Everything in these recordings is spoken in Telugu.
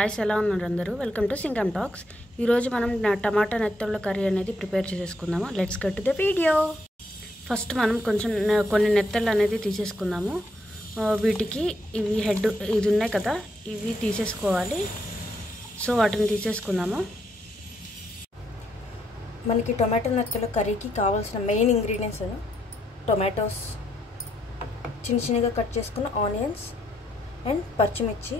గాయ్స్ ఎలా ఉన్నారు అందరూ వెల్కమ్ టు సింగమ్ టాక్స్ ఈ రోజు మనం టమాటా నెత్తళ్ళ కర్రీ అనేది ప్రిపేర్ చేసేసుకుందాము let's get to the video first మనం కొన్ని నెత్తళ్ళు అనేది తీసేసుకుందాము వీటికి ఇవి హెడ్ ఇది ఉన్నాయి కదా ఇవి తీసేసుకోవాలి సో వాటిని తీసేసుకుందాము మనకి టమాటా నెత్తళ్ళ కర్రీకి కావాల్సిన మెయిన్ ఇంగ్రీడియంట్స్ టొమాటోస్ చిన్న చిన్నగా కట్ చేసుకున్న ఆనియన్స్ అండ్ పచ్చిమిర్చి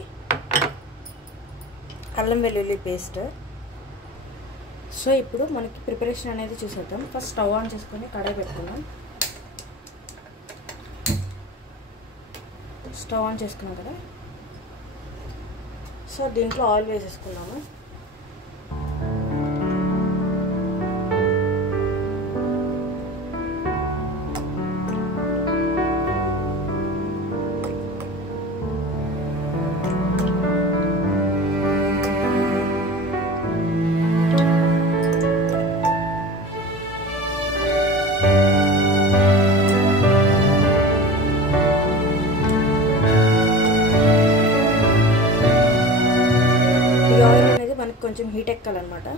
అల్లం వెల్లుల్లి పేస్ట్ సో ఇప్పుడు మనకి ప్రిపరేషన్ అనేది చూసేద్దాం ఫస్ట్ స్టవ్ ఆన్ చేసుకొని కడాయి పెట్టుకుందాం స్టవ్ ఆన్ చేసుకున్నాం కదా సో దీంట్లో ఆయిల్ వేసేసుకున్నాము ఆయిల్ అనేది మనకి కొంచెం హీట్ ఎక్కాలన్నమాట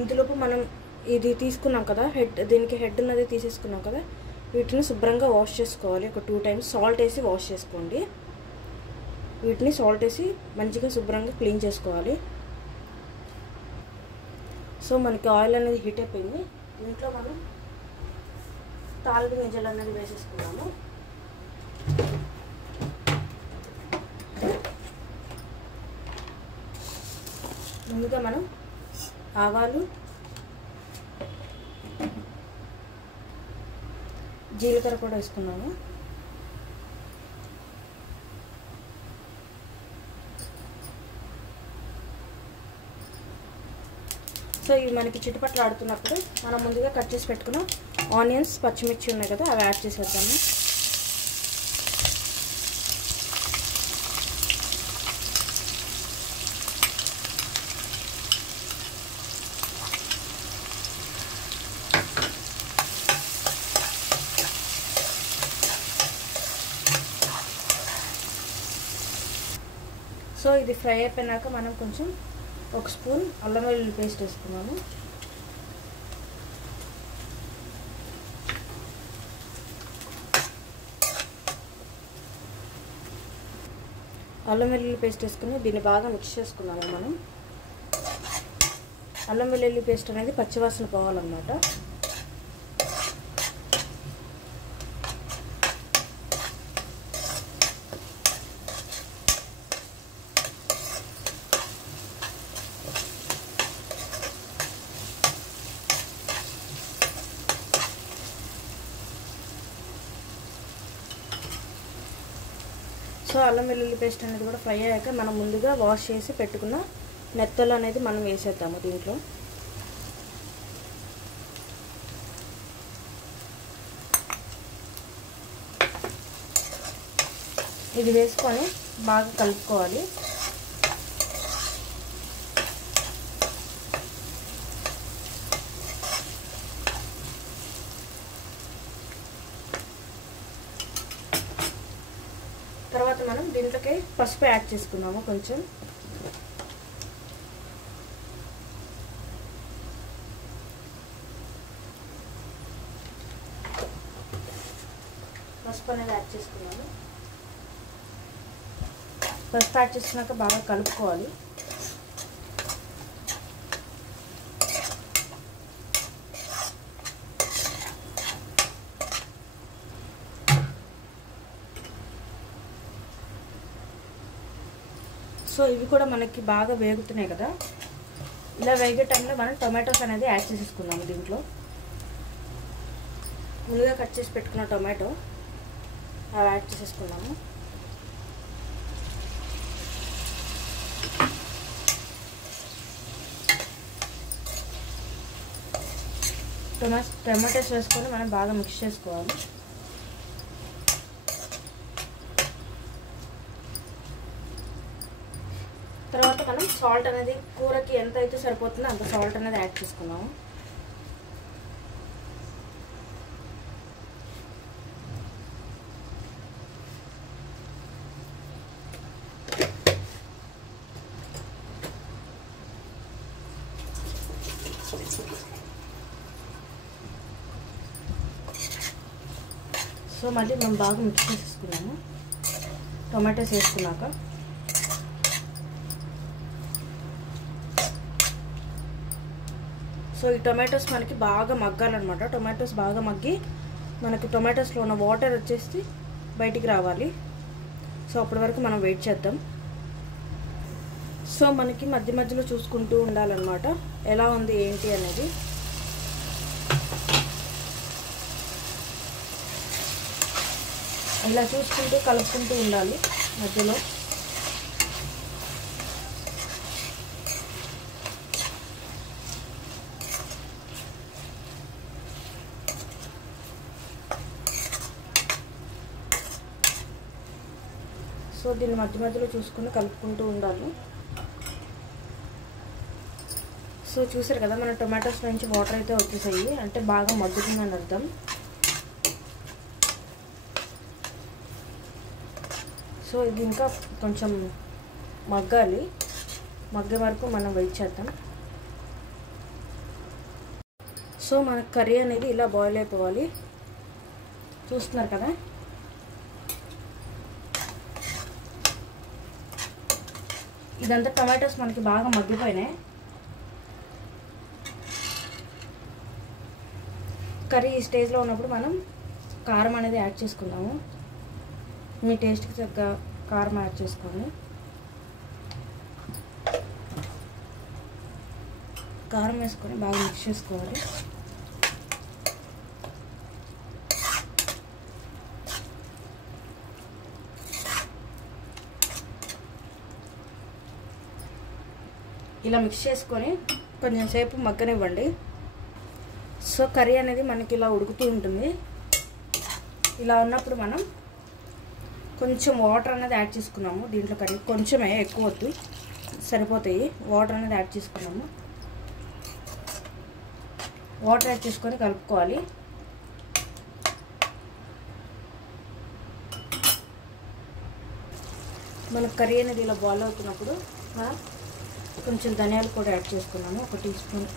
ఇందులోపు మనం ఇది తీసుకున్నాం కదా దీనికి హెడ్ ఉన్నది తీసేసుకున్నాం కదా వీటిని శుభ్రంగా వాష్ చేసుకోవాలి ఒక 2 times సాల్ట్ వేసి వాష్ చేసుకోండి వీటిని సాల్ట్ వేసి మంచిగా శుభ్రంగా క్లీన్ చేసుకోవాలి సో మనకి ఆయిల్ అనేది హీట్ అయిపోయింది దీంట్లో మనం తాలింపు గింజలు అనేది వేసేసుకున్నాము ముందుగా మనం ఆవాలు జీలకర్ర కూడా వేసుకున్నాము సో ఇవి మనకి చిట్టుపట్లు ఆడుతున్నప్పుడు మనం ముందుగా కట్ చేసి పెట్టుకున్న ఆనియన్స్ పచ్చిమిర్చి ఉన్నాయి కదా అవి యాడ్ చేసేద్దాము సో ఇది ఫ్రై అయిపోయినాక మనం కొంచెం 1 స్పూన్ అల్లం వెల్లుల్లి పేస్ట్ వేసుకున్నాము అల్లం వెల్లుల్లి పేస్ట్ వేసుకుని దీన్ని బాగా మిక్స్ చేసుకున్నాము మనం అల్లం వెల్లుల్లి పేస్ట్ అనేది పచ్చివాసన పోవాలన్నమాట సో అల్లం వెల్లుల్లి పేస్ట్ అనేది కూడా ఫ్రై అయ్యాక మనం ముందుగా వాష్ చేసి పెట్టుకున్న నెత్తలు అనేది మనం వేసేద్దాము దీంట్లో ఇది వేసుకొని బాగా కలుపుకోవాలి తర్వాత మనం దీంట్లోకి పసుపు యాడ్ చేసుకున్నాము కొంచెం పసుపు అనేది యాడ్ చేసుకున్నాము పసుపు యాడ్ చేసుకున్నాక బాగా కలుపుకోవాలి సో ఇవి కూడా మనకి బాగా వేగుతున్నాయి కదా ఇలా వేగే టైంలో మనం టొమాటోస్ అనేది యాడ్ చేసేసుకున్నాము దీంట్లో ముందుగా కట్ చేసి పెట్టుకున్న టొమాటో అవి యాడ్ చేసేసుకున్నాము టొమాటోస్ వేసుకొని మనం బాగా మిక్స్ చేసుకోవాలి తర్వాత మనం సాల్ట్ అనేది కూరకి ఎంత అయితే సరిపోతుందో అంత సాల్ట్ అనేది యాడ్ చేసుకున్నాము సో మళ్ళీ మనం బాగా మిక్స్ చేసుకున్నాము టొమాటోస్ వేసుకున్నాక. సో ఈ టొమాటోస్ మనకి బాగా మగ్గాలన్నమాట. టొమాటోస్ బాగా మగ్గి మనకి టొమాటోస్లో ఉన్న వాటర్ వచ్చేసి బయటికి రావాలి. సో అప్పటి వరకు మనం వెయిట్ చేద్దాం. సో మనకి మధ్య మధ్యలో చూసుకుంటూ ఉండాలన్నమాట ఎలా ఉంది ఏంటి అనేది. ఇలా చూసుకుంటూ కలుపుకుంటూ ఉండాలి మధ్యలో. సో దీన్ని మధ్య మధ్యలో చూసుకుని కలుపుకుంటూ ఉండాలి. సో చూసారు కదా మన టొమాటోస్ నుంచి వాటర్ అయితే వచ్చేసాయి, అంటే బాగా మగ్గుతుందని అర్థం. సో ఇది ఇంకా కొంచెం మగ్గాలి, మగ్గే వరకు మనం వెయిట్ చేద్దాం. సో మన కర్రీ అనేది ఇలా బాయిల్ అయిపోవాలి. చూస్తున్నారు కదా. ఇదంతా టమాటోస్ మనకి బాగా మగ్గిపోయినాయి. కర్రీ ఈ స్టేజ్లో ఉన్నప్పుడు మనం కారం అనేది యాడ్ చేసుకుందాము. మీ టేస్ట్కి తగ్గ కారం యాడ్ చేసుకోండి. కారం వేసుకొని బాగా మిక్స్ చేసుకోవాలి. ఇలా మిక్స్ చేసుకొని కొంచెం సేపు మగ్గనివ్వండి. సో కర్రీ అనేది మనకి ఇలా ఉడుకుతూ ఉంటుంది. ఇలా ఉన్నప్పుడు మనం కొంచెం వాటర్ అనేది యాడ్ చేసుకున్నాము దీంట్లో. కర్రీ కొంచెమే, ఎక్కువ వద్దు, సరిపోతాయి. వాటర్ అనేది యాడ్ చేసుకున్నాము. వాటర్ యాడ్ చేసుకొని కలుపుకోవాలి. మన కర్రీ అనేది ఇలా బాయిల్ అవుతున్నప్పుడు కొంచెం ధనియాల పొడి యాడ్ చేసుకున్నాము. 1 టీ స్పూన్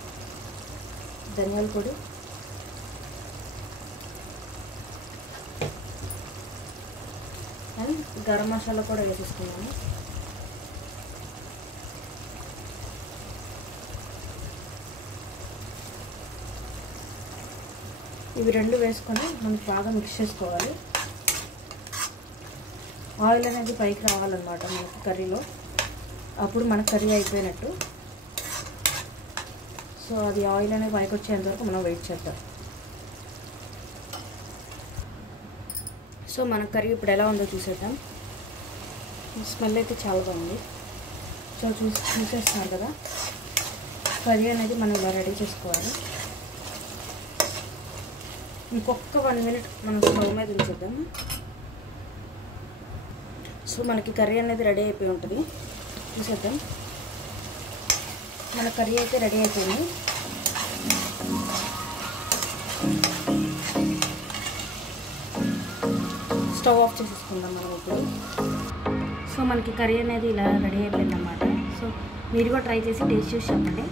ధనియాల పొడి, అండ్ గరం మసాలా కూడా వేసేసుకున్నాము. ఇవి రెండు వేసుకొని మనకి బాగా మిక్స్ చేసుకోవాలి. ఆయిల్ అనేది పైకి రావాలన్నమాట మనకి కర్రీలో, అప్పుడు మన కర్రీ అయిపోయినట్టు. సో అది ఆయిల్ అనేది పైకి వచ్చేంత వరకు మనం వెయిట్ చేద్దాం. సో మన కర్రీ ఇప్పుడు ఎలా ఉందో చూసేద్దాం. స్మెల్ అయితే చాలా బాగుంది. సో చూసేస్తున్నారు కదా, కర్రీ అనేది మనం ఇలా రెడీ చేసుకోవాలి. ఇంకొక 1 మినిట్ మనం స్టవ్ మీద ఉంచేద్దాం. సో మనకి కర్రీ అనేది రెడీ అయిపోయి ఉంటుంది. చూసేద్దాం. మన కర్రీ అయితే రెడీ అయిపోయింది. స్టవ్ ఆఫ్ చేసేసుకుందాం మనం ఇప్పుడు. సో మనకి కర్రీ అనేది ఇలా రెడీ అయిపోయింది అన్నమాట. సో మీరు కూడా ట్రై చేసి టేస్ట్ చేసి చెప్పండి.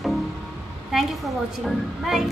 Thank you for watching. Bye.